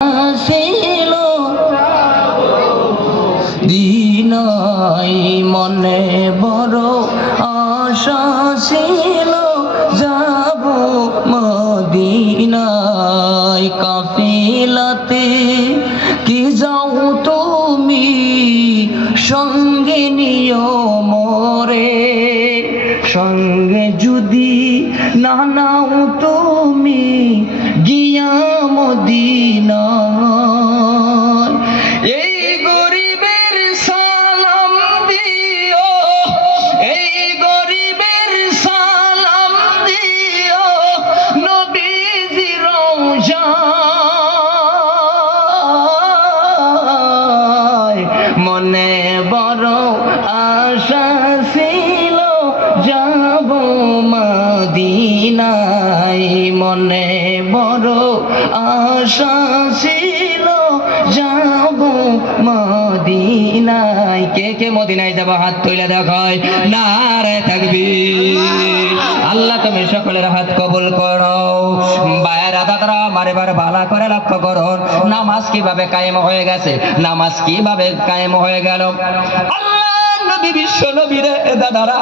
ছিল দিনাই মনে বড় আশা ছিল যাব মদিনায় কাফিলাতে কি যাও তুমি সঙ্গে নিও মোরে সঙ্গে যদি না নাও তুমি গিয়া মদিনায় এই গরিবের সালাম দিও এই গরিবের সালাম দিও নবীজি রওজায় মনে বড় আশা ছিল যাব মদিনায় মনে বড় আশা ছিল যাব মদিনায় কে কে মদিনায় যাব হাত তুলে দেখায় নারে তাকবীর আল্লাহ তুমি সকলের হাত কবুল করো বাইরা দাদারা বারে বারে ভালো করে লক্ষ্য করুন নামাজ কিভাবে কায়েম হয়ে গেছে নামাজ কিভাবে কায়েম হয়ে গেল নবী বিশ্ব নবীরে দাদারা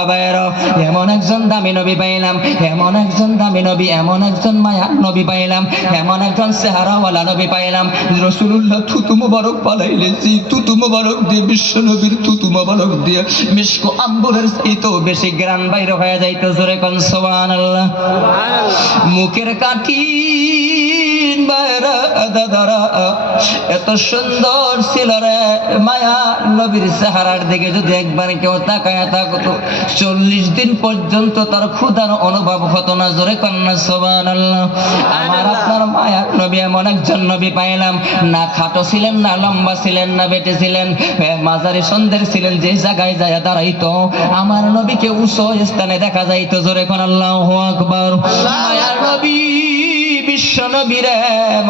আবারও এমন একজন দামি নবী পাইলাম এমন একজন দামি নবী এমন একজন মায়া নবী পাইলাম এমন একজন চেহারাওয়ালা নবী পাইলাম রাসূলুল্লাহ থুতু মুবারক পালাইলেছি থুতু মুবারক দিয়ে বিশ্ব নবীর থুতু মুবারক দিয়ে মিশকো আম্বরের চাইতে বেশি গ্রান বাইর হয়ে যাইতো জোরে কোন সুবহানাল্লাহ মুখের কাঠি বাইরা দাদারা এত সুন্দর ছিল রে মায়া নবীর চেহারার দিকে যদি একবার কেউ তাকায় থাকতো 40 দিন পর্যন্ত তার ক্ষুধার অনুভব হতো না জোরে কন্যা সুবহানাল্লাহ আমার আপনার মায়া নবী এমন একজন নবী পাইলাম না খাটো ছিলেন না লম্বা ছিলেন না বেটে ছিলেন মাঝারি সন্ধ্যের ছিলেন যে জায়গায় যায় দাঁড়াইতো আমার নবীকে উঁচু স্থানে দেখা যাইতো জোরে কোন আল্লাহু আকবার মায়া নবী বিশ্ব নবীরে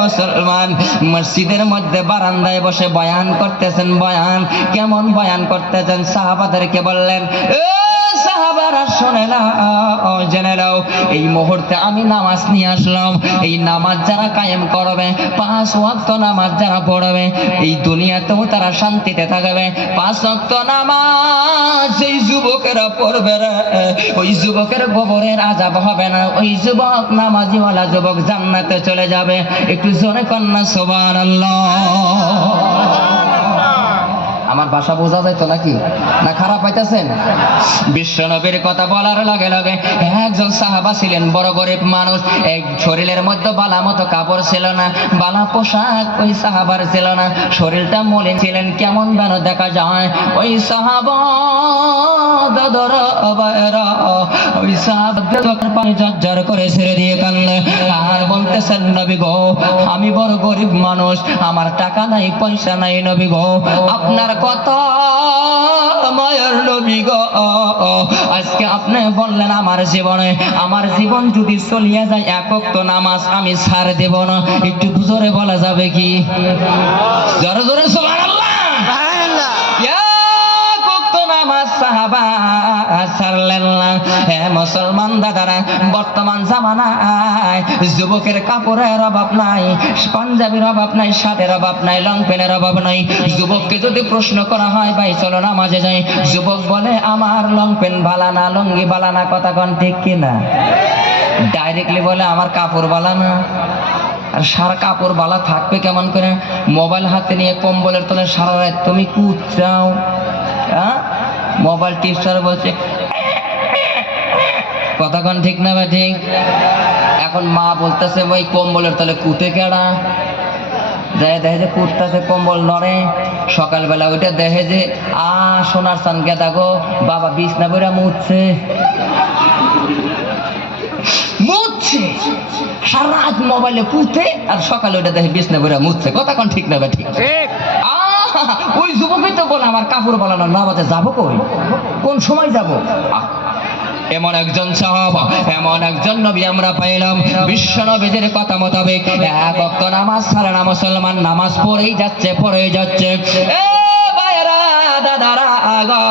মুসলমান মসজিদের মধ্যে বারান্দায় বসে বয়ান করতেছেন বয়ান কেমন বয়ান করতেছেন সাহাবাদেরকে বললেন সাহাবারা শুনে নাও জেনে নাও এই মুহূর্তে আমি নামাজ নিয়ে আসলাম এই নামাজ যারা কায়েম করবে 5 ওয়াক্ত নামাজ যারা পড়বে এই দুনিয়াতেও তারা শান্তিতে থাকবে 5 ওয়াক্ত নামাজ এই যুবকেরা পড়বে ওই যুবকের কবরের আযাব হবে না ওই যুবক নামাজিওয়ালা যুবক জান্নাতে চলে যাবে একটু জোরে কন্যা সুবহানাল্লাহ আমার ভাষা বোঝা যাইতো নাকি না খারাপ পাইতেছেন বিশ্ব নবীর কথা বলার লগে লগে একজন সাহাবা ছিলেন বড় গরিব মানুষ এক শরীরের মধ্যে বালা মতো কাপড় ছিল না বালা পোশাক ওই সাহাবার ছিল না শরীরটা মলিন ছিলেন কেমন যেন দেখা যায় ওই সাহাবা দাদর আবারা ওই সাহাবা পানি ঝরঝর করে ছেড়ে দিয়ে কান্না আর বলতেছেন নবী গো আমি বড় গরিব মানুষ আমার টাকা নাই পয়সা নাই নবী গো আপনার কথা মায়ার নবী গো আজকে আপনি বললেন আমার জীবন যদি চলিয়ে যায় এক ওয়াক্ত নামাজ আমি ছাড় দেব না একটু জোরে বলা যাবে কি জোরে জোরে সুবহানাল্লাহ সুবহানাল্লাহ এক ওয়াক্ত নামাজ সাহাবা ছাড়লেন না মুসলমান দাদারা বর্তমান জামানায় যুবকের কাপড়ের অভাব নাই পাঞ্জাবির অভাব নাই শার্টের অভাব নাই লং প্যান্টের অভাব নাই যুবককে যদি প্রশ্ন করা হয় ভাই চলো নামাজে যাই যুবক বলে আমার লং প্যান্ট ভালো না লুঙ্গি ভালো না কথা কোন ঠিক কিনা ডাইরেক্টলি বলে আমার কাপড় ভালো না আর সারা কাপড় বালা থাকবে কেমন করে মোবাইল হাতে নিয়ে কম্বলের তলে সারা রাত তুমি কুচাও হ্যাঁ মোবাইল টিপসার বলছে কথা কোন ঠিক না বা ঠিক এখন মা বলতেছে ওই কম্বলের তলে কুতে কেডা যায় দেখে যে কুটতেছে কম্বল নড়ে সকালবেলা ওইটা দেখে যে সোনার চান গেদা গো বাবা বিছনা বইরা মুছছে সারা রাত মোবাইলে পুঁতে আর সকালে ওইটা দেখে বিছনা বইরা মুছছে কথা কোন ঠিক না বা ঠিক ওই যুবকই তো বলে আমার কাপড় বানানো নামাজে যাবো কই কোন সময় যাবো এমন একজন সাহাবা এমন একজন নবী আমরা পাইলাম বিশ্ব নবীদের কথা মোতাবেক এক ওয়াক্ত নামাজ ছাড়ে না মুসলমান নামাজ পড়েই যাচ্ছে দাদারা গো,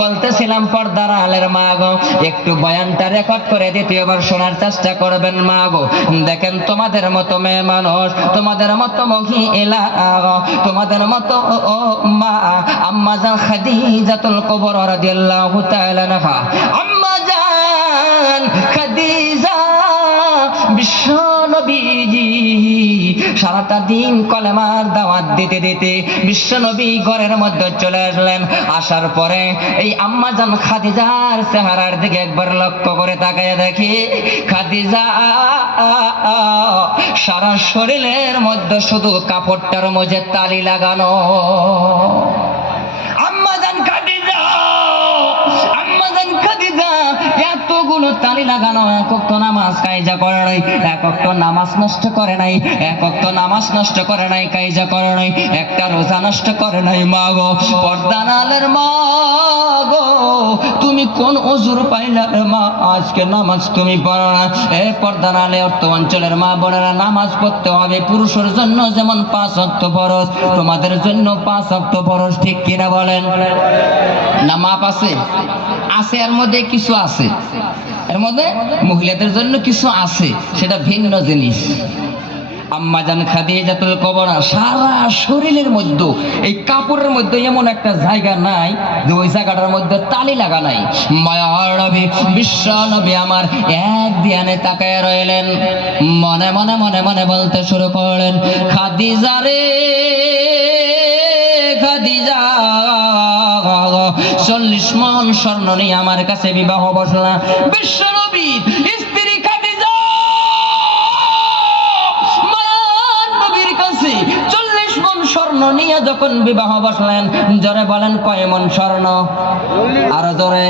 বলতেছিলাম পর্দার আলের মা গো, একটু বয়ানটা রেকর্ড করে দ্বিতীয়বার শোনার চেষ্টা করবেন মা গো। দেখেন তোমাদের মতো মেয়ে মানুষ, তোমাদের মতো মহিলা, তোমাদের মতো মা আম্মা জান খাদিজাতুল কুবরা রাদিয়াল্লাহু তাআলা আনহা, আম্মা জান খাদিজা বিশ্ব নবীজি সারাটা দিন কলেমার দাওয়াত দিতে দিতে বিশ্ব নবী ঘরের মধ্যে চলে আসলেন। আসার পরে এই আম্মা জান খাদিজার চেহারার দিকে একবার লক্ষ্য করে তাকায় দেখি, খাদিজা সারা শরীরের মধ্যে শুধু কাপড়টার মধ্যে তালি লাগানো। আম্মা জান খাদিজা, আম্মা জান খাদিজা এতগুলো তালি লাগানো, এক ওয়াক্ত নামাজ কায়জা করে নাই, এক ওয়াক্ত নামাজ নষ্ট করে নাই, এক ওয়াক্ত নামাজ নষ্ট করে নাই, কায়জা করে নাই, একটা রোজা নষ্ট করে নাই। মা গো, পর্দার আলের মা গো, তুমি কোন ওজুর পাইলার মা আজকে নামাজ তুমি পড়ো না? এ পর্দার আলে অর্থ অঞ্চলের মা বোনেরা, নামাজ পড়তে হবে পুরুষের জন্য যেমন 5 ওয়াক্ত ফরজ, তোমাদের জন্য 5 ওয়াক্ত ফরজ, ঠিক কিনা বলেন? না মাপ আছে? আছে, এর মধ্যে কিছু আছে, এর মধ্যে মহিলাদের জন্য কিছু আছে, সেটা ভিন্ন জিনিস। আম্মা জান খাদিজাতুল কুবরা সারা শরীরের মধ্যে, এই কাপড়ের মধ্যে এমন একটা জায়গা নাই যে ওই জায়গাটার মধ্যে তালি লাগা নাই। মায়ার নবী বিশ্ব নবী আমার এক ধ্যানে তাকায় রইলেন, মনে মনে মনে মনে বলতে শুরু করলেন, খাদিজা রে খাদিজা, 40 মণ স্বর্ণ নিয়ে আমার কাছে বিবাহ বসলা। বিশ্ব নবী স্ত্রী খাদিজা মায়ার নবীর কাছে 40 মণ স্বর্ণ নিয়ে যখন বিবাহ বসলেন, জোরে বলেন কয় মণ স্বর্ণ? আরো জোরে।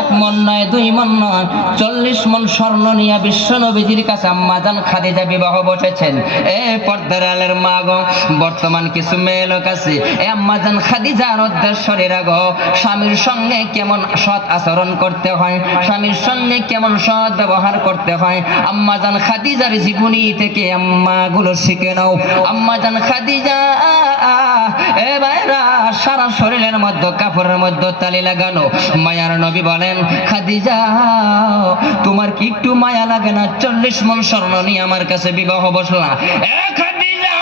1 মণ নয়, 2 মণ নয়, 40 মণ স্বর্ণ নিয়ে বিশ্ব নবীজির কাছে আম্মা জান খাদিজা বিবাহ বসেছেন। এ পর্দার আলের মা গো, বর্তমান কিছু মেয়ে লোক আছে, এ আম্মা জান খাদিজার উদ্দেশ্যে রাগো, স্বামীর সঙ্গে কেমন সৎ আচরণ করতে হয়, স্বামীর সঙ্গে কেমন সৎ ব্যবহার করতে হয়, আম্মা জান খাদিজার জীবনী থেকে আম্মা গুলো শিখে নাও। আম্মা জান খাদিজা এ ভাইরা সারা শরীরের মধ্যে কাপড়ের মধ্যে তালি লাগানো। মায়ার নবী বলেন, খাদিজা তোমার কি একটু মায়া লাগে না? 40 মণ স্বর্ণ নিয়ে আমার কাছে বিবাহ বসলা। এ খাদিজা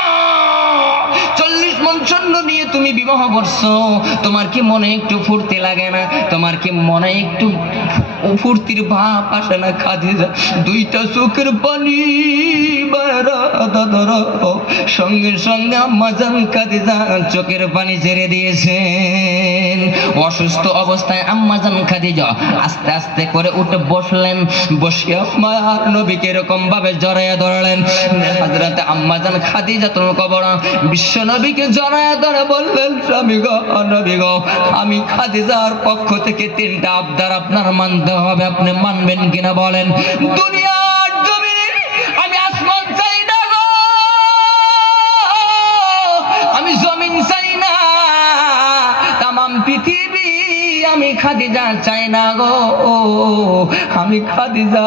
40 মণ স্বর্ণ নিয়ে তুমি বিবাহ বসছো, তোমার কি মনে একটু ফুর্তি লাগে না? তোমার কি মনে একটু ফুর্তির ভাব আসে না? খাদিজা 2টা চোখের পানি বাইরা দাদারা, সঙ্গে সঙ্গে আম্মা জান খাদিজা চোখের পানি ছেড়ে দিয়েছেন। অসুস্থ অবস্থায় আম্মা জান খাদিজা আস্তে আস্তে করে উঠে বসলেন, বসিয়া মায়ার নবীকে এরকম ভাবে জড়াইয়া ধরলেন। হযরত আম্মা জান খাদিজাতুল কুবরা বিশ্ব নবীকে জড়াইয়া ধরে বললেন, স্বামী গো, নবী গো, আমি খাদিজার পক্ষ থেকে 3টা আবদার আপনার মানতে হবে, আপনি মানবেন কিনা বলেন? দুনিয়ার জমিনে আমি আসমান চাই না গো, আমি জমিন চাই না, তামাম পৃথিবী আমি খাদিজা চাই না গো, আমি খাদিজা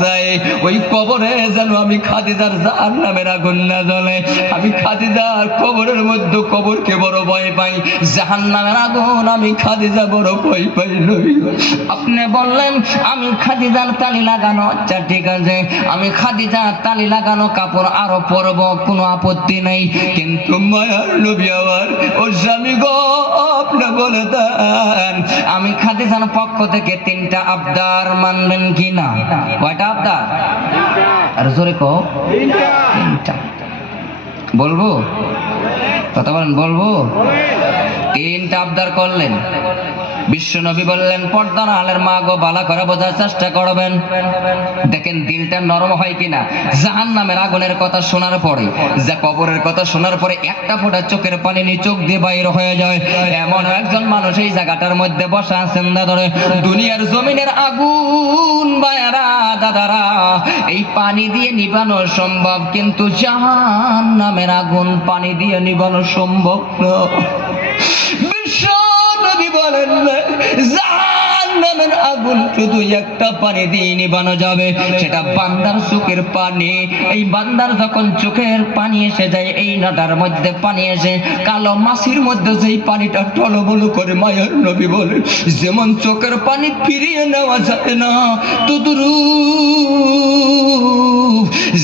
চাই ওই কবরে যেন আমি খাদিজার জাহান্নামের আগুন না জ্বলে। আমি খাদিজার কবরের মধ্যে কবরকে বড় ভয় পাই, জাহান্নামের আগুন আমি খাদিজা বড় ভয় পাই। নবী আপনি বললেন আমি খাদিজার তালি লাগানো, আচ্ছা ঠিক আছে, আমি খাদিজার তালি লাগানো কাপড় আরো পরব, কোনো আপত্তি নাই, কিন্তু মায়ার নবী আমার ও স্বামী গো, আপনি বলে দেন আমি খাদিজার পক্ষ থেকে 3টা আবদার মানবেন কিনা? কয়টা আবদার? আর জোরে কও। 3টা বলবো? কথা বলেন, বলবো? 3টা আবদার করলেন। বিশ্ব নবী বললেন, পর্দার আলের মা গো, বালা করে বোঝার চেষ্টা করবেন, দেখেন দিলটা নরম হয় কিনা। জাহান্নামের আগুনের কথা শোনার পরে, যা কবরের কথা শোনার পরে একটা ফোঁটা চোখের পানি নিয়ে চোখ দিয়ে বাইর হয়ে যায়, এমন একজন মানুষ এই জায়গাটার মধ্যে বসা আছেন দাদারে। দুনিয়ার জমিনের আগুন ভাইয়ারা দাদারা এই পানি দিয়ে নিবানো সম্ভব, কিন্তু জাহান্নামের আগুন পানি দিয়ে নিবানো সম্ভব না। বিশ্ব নবী বলেন, জাহান জাহান্নামের আগুন শুধু একটা পানি দিয়ে নিবানো যাবে, সেটা বান্দার চোখের পানি। এই বান্দার যখন চোখের পানি এসে যায়, এই নাটার মধ্যে পানি এসে কালো মাছির মধ্যে যেই পানিটা টলমল করে, মায়ের নবী বলে যেমন চোখের পানি ফিরিয়ে নেওয়া যায় না, তদ্রূপ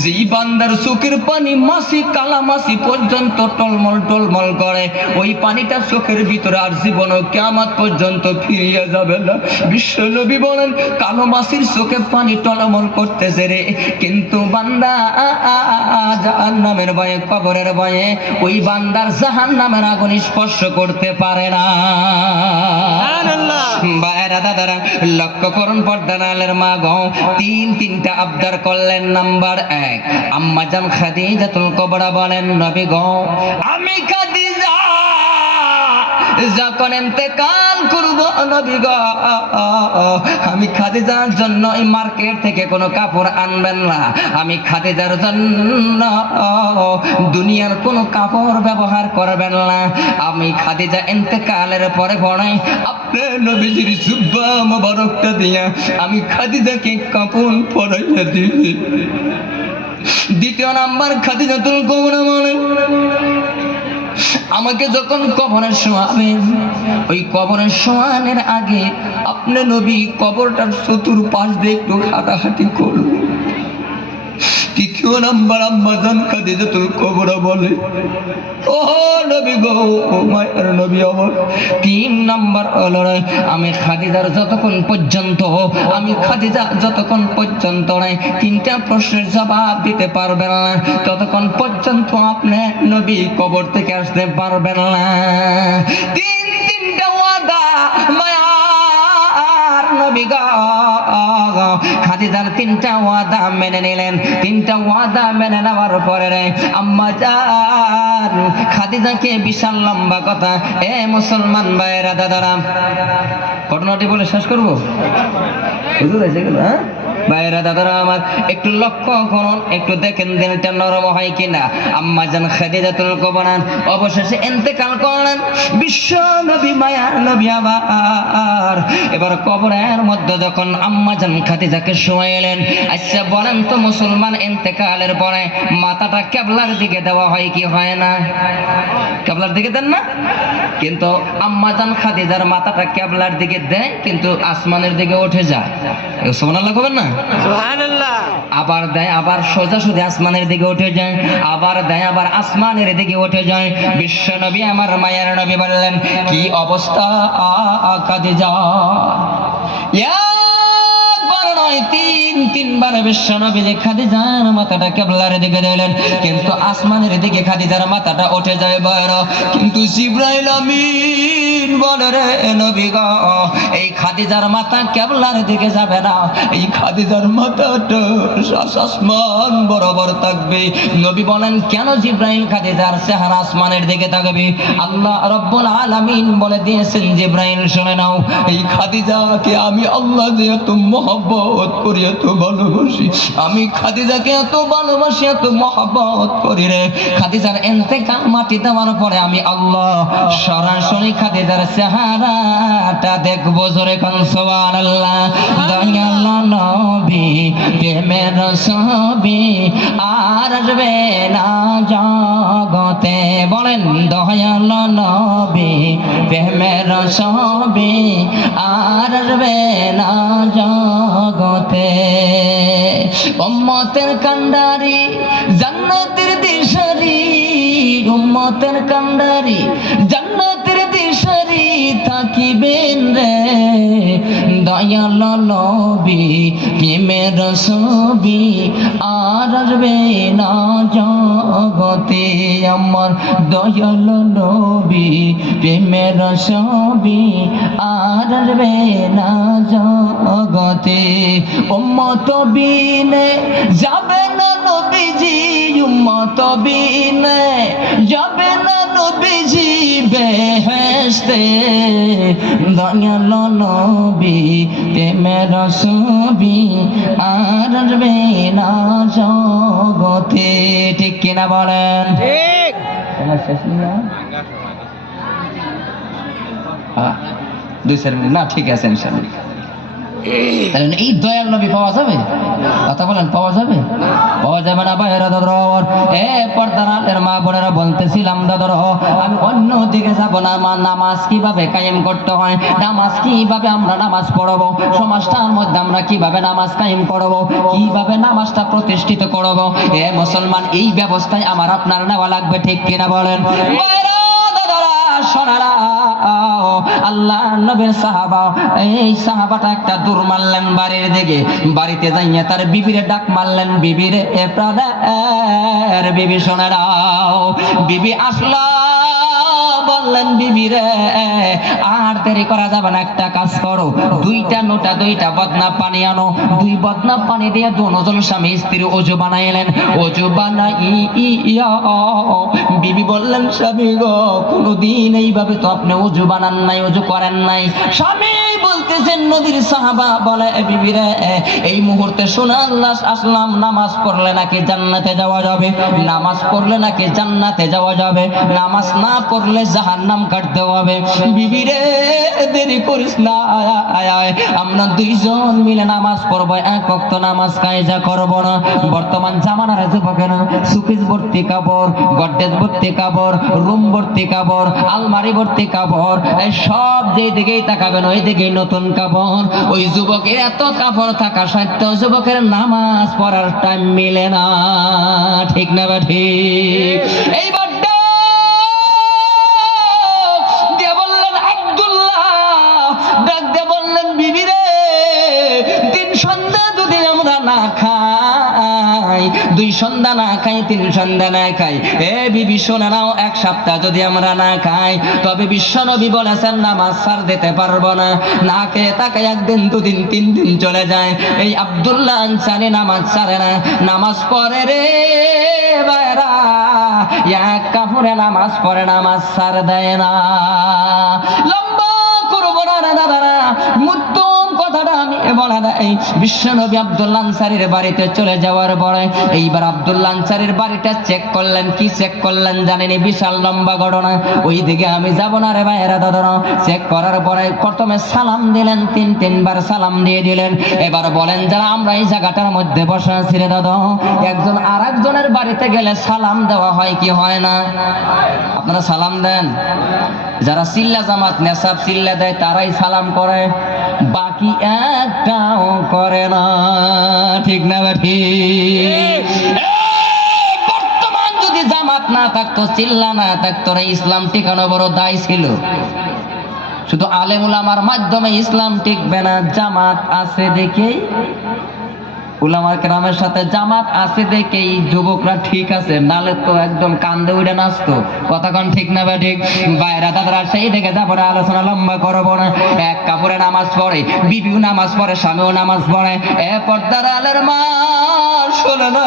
যেই বান্দার চোখের পানি মাছি কালা মাছি পর্যন্ত টলমল টলমল করে, ওই পানিটা চোখের ভিতরে আর জীবনও কিয়ামত পর্যন্ত ফিরিয়ে যাবে না। বিশ্ব নবী বলেন কালো মাছির চোখে পানি টলমল করতেছে রে, কিন্তু বান্দা জাহান্নামের ভয়ে, কবরের ভয়ে ওই বান্দার জাহান্নামের আগুন স্পর্শ করতে পারে না। ভাইরা দাদারা লক্ষ্য করুন, পর্দার আলের মা গো তিনটা আবদার করলেন। নাম্বার 1, আম্মা জান খাদিজাতুল কুবরা বলেন নবী গো আমি খাদিজা যখন ইন্তেকাল করব নবী গো, আমি খাদিজার জন্য এই মার্কেট থেকে কোনো কাপড় আনবেন না, আমি খাদিজার জন্য দুনিয়ার কোনো কাপড় ব্যবহার করবেন না। আমি খাদিজা ইন্তেকালের পরে পরে আপনার নবীজির জুব্বা মোবারকটা দিয়া আমি খাদিজাকে কাপড় পরাইয়া দিই। দ্বিতীয় নাম্বার, খাদিজাতুল কুবরা বলেন আমাকে যখন কবরে শোয়াবেন, ওই কবরে শোয়ানোর আগে আপনি নবী কবরটার চতুর্পাশ দিয়ে একটু হাঁটাহাঁটি করুন। তৃতীয় নাম্বার, আম্মা জান খাদিজাতুল কুবরা বলে ও নবী গো, ও মায়ের নবী আমার। 3 নাম্বার হলো আমি খাদিজার যতক্ষণ পর্যন্ত, আমি খাদিজা যতক্ষণ পর্যন্ত 3টা প্রশ্নের জবাব দিতে পারবেন না, ততক্ষণ পর্যন্ত আপনি নবী কবর থেকে আসতে পারবেন না। 3টা ওয়াদা মায়ার নবী গো, খাদিজার 3টা ওয়াদা মেনে নিলেন। 3টা ওয়াদা মেনে নেওয়ার পরে আম্মা জান খাদিজাকে বিশাল লম্বা কথা, এ মুসলমান ভাইরা দাদারা, ঘটনাটি বলে শেষ করবো হুজুর এসে গেল। হ্যাঁ ভাইরা দাদারা আমার, একটু লক্ষ্য করুন, একটু দেখেন দিনটা নরম হয় কিনা। আম্মা জান খাদিজাতুল কুবরা অবশেষে ইন্তেকাল করলেন। বিশ্ব নবী মায়ার নবী আবার এবার কবরের মধ্যে যখন আম্মা জান খাদিজাকে শোয়াইলেন, আচ্ছা বলেন তো মুসলমান, ইন্তেকালের পরে মাথাটা কিবলার দিকে দেওয়া হয় কি হয় না? কিবলার দিকে দেন না? কিন্তু আম্মা জান খাদিজার মাথাটা কিবলার দিকে দেয়, কিন্তু আসমানের দিকে উঠে যায়। সুবহানাল্লাহ কবেন না? সুবহানাল্লাহ। আবার দেয়, আবার সোজাসুজি আসমানের দিকে উঠে যায়, আবার দেয়, আবার আসমানের দিকে উঠে যায়। বিশ্ব নবী আমার মায়ের নবী বললেন কি অবস্থা খাদিজা? তিনবার বিশ্ব নবী খাদিজার মাথাটা কিবলার দিকে দিলেন, কিন্তু আসমানের দিকে খাদিজার মাথাটা উঠে যায় বাইর। কিন্তু জিবরাইল আমিন বলে রে নবী গো, এই খাদিজার মাথা কিবলার দিকে যাবে না, এই খাদিজার মাথাটা আসমান বরাবর থাকবে। নবী বলেন কেন জিবরাইল খাদিজার চেহারা আসমানের দিকে থাকবে? আল্লাহ রাব্বুল আলামিন বলে দিয়েছেন জিবরাইল শুনে নাও, এই খাদিজাকে আমি আল্লাহ যে এত মহব্বত করি, এত ভালোবাসি, আমি খাদিজাকে এত ভালোবাসি, এত মহব্বত করি রে। খাদিজার ইন্তেকাল মাটি দেওয়ার পরে আমি আল্লাহ সরাসরি খাদিজার চেহারাটা দেখবো। জোরে কোন সুবহানাল্লাহ। দয়াল নবী প্রেমের ছবি আর আসবে না জগতে, বলেন দয়াল নবী প্রেমের ছবি আর আসবে না জগতে। উম্মতের কান্ডারি জান্নাতের দিশারি, উম্মতের কান্ডারি জান্নাতের দিশারি থাকিবেন রে। দয়াল নবী প্রেমের ছবি আর আসবে না জগতে, আমার দয়াল নবী প্রেমের ছবি আর আসবে না জগতে। উম্মত বিনে যাবে না নবীজি, উম্মত বিনে যাবে না নবীজি বেহেশতে। দয়াল নবী প্রেমের ছবি আর আসবে না জগতে। ঠিক কিনা বলেন? ঠিক। আমার শেষ না 2-4 মিনিট না? ঠিক আছে ইনশাআল্লাহ। তাহলে এই দয়াল নবী পাওয়া যাবে? কথা বলেন, পাওয়া যাবে? পাওয়া যাবে না ভাইয়েরা দাদর। এ পর্দার আলের মা বোনেরা, বলতেছিলাম দাদর, আমি অন্য দিকে যাব না। নামাজ কিভাবে কায়েম করতে হয়, নামাজ কিভাবে আমরা নামাজ পড়বো, সমাজটার মধ্যে আমরা কিভাবে নামাজ কায়েম করবো, কিভাবে নামাজটা প্রতিষ্ঠিত করবো, এ মুসলমান এই ব্যবস্থায় আমার আপনার নেওয়া লাগবে, ঠিক কিনা বলেন? ভাইয়েরা দাদারা সোনারা, আল্লাহ নবীর সাহাবা, এই সাহাবাটা একটা দূর মারলেন বাড়ির দিকে। বাড়িতে যাইয়া তার বিবিরে ডাক মারলেন, বিবিরে এ প্রাণের বিবি সোনারাও। বিবি আসলা, বললেন বিবিরে আর দেরি করা যাবে না, একটা কাজ করো, দুইটা বদনা পানি আনো, 2 বদনা পানি দিয়ে দুজন স্বামী স্ত্রী ওযু বানাইলেন। ওযু বানাই বিবি বললেন, স্বামী গো, কোনদিন এইভাবে তো আপনি ওযু বানান নাই, ওযু করেন নাই। স্বামী বলতেছেন, নবীর সাহাবা বলে, বিবিরে এই মুহূর্তে শোনা, আল্লাহ আসলাম, নামাজ পড়লে নাকি জান্নাতে যাওয়া যাবে, নামাজ পড়লে নাকি জান্নাতে যাওয়া যাবে, নামাজ না পড়লে জাহান্নাম কাটতে হবে। বিবিরে দেরি করিস না, আমরা 2 জন মিলে নামাজ পড়বো, এক ওয়াক্ত নামাজ কায়জা করব না। বর্তমান জামানার যুবকেরা সুকেস ভর্তি কাপড়, গড্রেজ ভর্তি কাপড়, রুম ভর্তি কাপড়, আলমারি ভর্তি কাপড়, এই সব যেই দিকেই তাকাবেন ওই দিকেই নতুন কাপড়। ওই যুবকের এত কাপড় থাকা সত্ত্বেও যুবকের নামাজ পড়ার টাইম মিলে না, ঠিক না বা ঠিক? এইবার খাই, 2 সন্ধ্যা না খাই, 3 সন্ধ্যা না খাই, এ বিবি শোনে নাও, 1 সপ্তাহ যদি আমরা না খাই, তবে বিশ্বনবী বলেছেন নামাজ ছাড় দিতে পারবো না। না খেয়ে তাকে 1 দিন 2 দিন 3 দিন চলে যায়। এই আব্দুল্লাহ আনসারী নামাজ ছাড়ে না, নামাজ পড়ে রে ভাইরা, এক কাপড়ে নামাজ পড়ে, নামাজ ছাড় দেয় না। লম্বা করবো না দাদারা, উত্তম কথাটা আমি বলা দেয়। বিশ্বনবী আব্দুল্লাহ আনসারীর বাড়িতে চলে যাওয়ার পরে এইবার আব্দুল্লাহ আনসারীর বাড়িটা চেক করলেন। কি চেক করলেন জানেন? বিশাল লম্বা ঘটনা, ওই দিকে আমি যাব না রে ভাইয়েরা দাদারা। চেক করার পরে প্রথমে সালাম দিলেন, 3 বার সালাম দিয়ে দিলেন। এবার বলেন, যারা আমরা এই জায়গাটার মধ্যে বসে আছি রে দাদা, একজন আর একজনের বাড়িতে গেলে সালাম দেওয়া হয় কি হয় না? আপনারা সালাম দেন? যারা চিল্লা জামাত নেশাব চিল্লা দেয় তারাই সালাম করে, বাকি একটাও করে না, ঠিক না বা ঠিক? বর্তমান যদি জামাত না থাকতো, চিল্লা না থাকতো, ইসলাম টিকানো বড় দায় ছিল। শুধু আলেম উলামার মাধ্যমে ইসলাম টিকবে না। জামাত আছে দেখেই, উলামার কেরামের সাথে জামাত আছে দেখেই যুবকরা ঠিক আছে, নালে তো একদম কান্দে উঠে নাচতো। কথা কোন ঠিক না বা ঠিক? বাইরা দাদারা সেই দেখে যাবো না, আলোচনা লম্বা করবো না। এক কাপড়ে নামাজ পড়ে, বিবিও নামাজ পড়ে, স্বামীও নামাজ পড়ে, এ পর্দার আলের মা শোনে না।